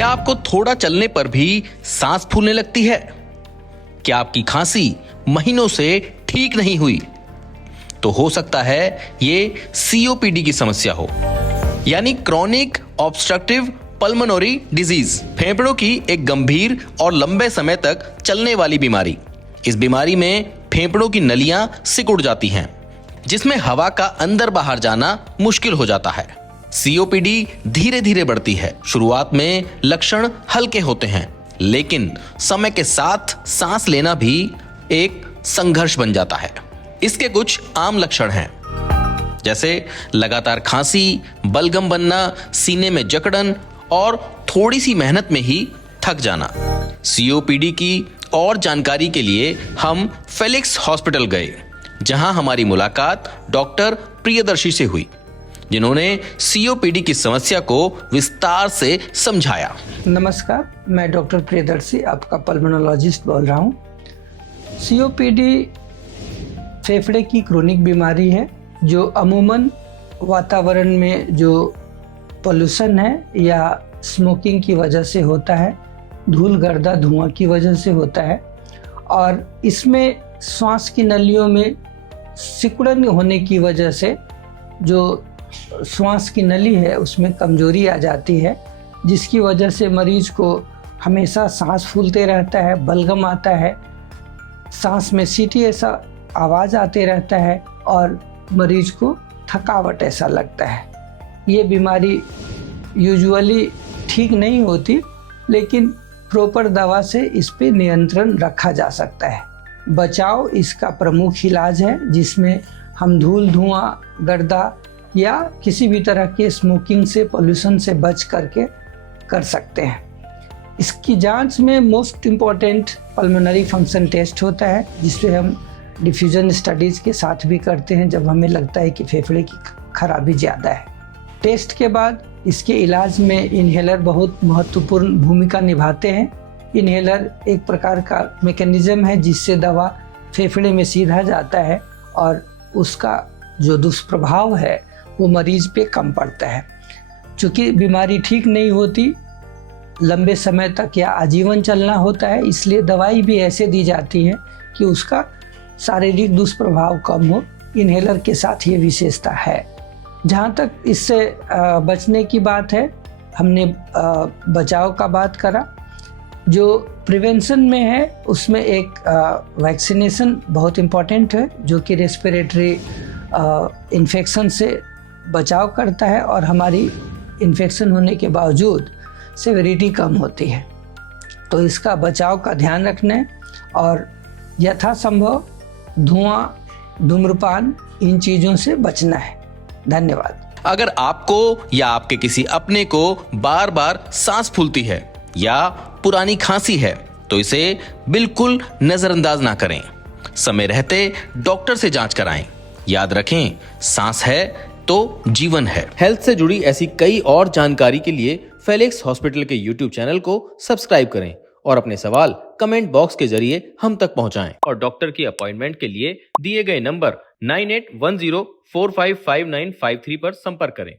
क्या आपको थोड़ा चलने पर भी सांस फूलने लगती है? क्या आपकी खांसी महीनों से ठीक नहीं हुई? तो हो सकता है ये सीओपीडी की समस्या हो, यानी क्रॉनिक ऑब्स्ट्रक्टिव पल्मोनरी डिजीज, फेफड़ों की एक गंभीर और लंबे समय तक चलने वाली बीमारी। इस बीमारी में फेफड़ों की नलियां सिकुड़ जाती हैं, जिसमें हवा का अंदर बाहर जाना मुश्किल हो जाता है। सीओपीडी धीरे धीरे बढ़ती है। शुरुआत में लक्षण हल्के होते हैं, लेकिन समय के साथ सांस लेना भी एक संघर्ष बन जाता है। इसके कुछ आम लक्षण हैं, जैसे लगातार खांसी, बलगम बनना, सीने में जकड़न और थोड़ी सी मेहनत में ही थक जाना। सीओपीडी की और जानकारी के लिए हम फेलिक्स हॉस्पिटल गए, जहां हमारी मुलाकात डॉक्टर प्रियदर्शी से हुई, जिन्होंने सीओपीडी की समस्या को विस्तार से समझाया। नमस्कार, मैं डॉक्टर प्रियदर्शी, आपका पल्मोनोलॉजिस्ट बोल रहा हूँ। सीओपीडी फेफड़े की क्रोनिक बीमारी है जो अमूमन वातावरण में जो पोल्यूशन है या स्मोकिंग की वजह से होता है, धूल गर्दा धुआं की वजह से होता है, और इसमें श्वास की नलियों में सिकुड़न होने की वजह से जो श्वास की नली है उसमें कमजोरी आ जाती है, जिसकी वजह से मरीज को हमेशा सांस फूलते रहता है, बलगम आता है, सांस में सीटी ऐसा आवाज़ आते रहता है और मरीज को थकावट ऐसा लगता है। ये बीमारी यूजुअली ठीक नहीं होती, लेकिन प्रॉपर दवा से इस पे नियंत्रण रखा जा सकता है। बचाव इसका प्रमुख इलाज है, जिसमें हम धूल धुआं गर्दा या किसी भी तरह के स्मोकिंग से, पोल्यूशन से बच करके कर सकते हैं। इसकी जांच में most important pulmonary function test होता है, जिससे हम डिफ्यूजन स्टडीज़ के साथ भी करते हैं जब हमें लगता है कि फेफड़े की खराबी ज़्यादा है। टेस्ट के बाद इसके इलाज में इन्हेलर बहुत महत्वपूर्ण भूमिका निभाते हैं। इन्हेलर एक प्रकार का मैकेनिज्म है जिससे दवा फेफड़े में सीधा जाता है और उसका जो दुष्प्रभाव है वो मरीज पे कम पड़ता है। चूँकि बीमारी ठीक नहीं होती, लंबे समय तक या आजीवन चलना होता है, इसलिए दवाई भी ऐसे दी जाती है कि उसका शारीरिक दुष्प्रभाव कम हो। इन्हेलर के साथ ये विशेषता है। जहाँ तक इससे बचने की बात है, हमने बचाव का बात करा। जो प्रिवेंशन में है उसमें एक वैक्सीनेशन बहुत इम्पॉर्टेंट है, जो कि रेस्पिरेटरी इन्फेक्शन से बचाव करता है और हमारी इन्फेक्शन होने के बावजूद सेवेरिटी कम होती है। तो इसका बचाव का ध्यान रखना और यथासंभव धुआं, धूम्रपान, इन चीज़ों से बचना है। धन्यवाद। अगर आपको या आपके किसी अपने को बार बार सांस फूलती है या पुरानी खांसी है, तो इसे बिल्कुल नजरअंदाज ना करें। समय रहते डॉक्टर से जांच कराएं। याद रखें, सांस है तो जीवन है। हेल्थ से जुड़ी ऐसी कई और जानकारी के लिए फेलिक्स हॉस्पिटल के YouTube चैनल को सब्सक्राइब करें और अपने सवाल कमेंट बॉक्स के जरिए हम तक पहुंचाएं। और डॉक्टर की अपॉइंटमेंट के लिए दिए गए नंबर 9810455953 पर संपर्क करें।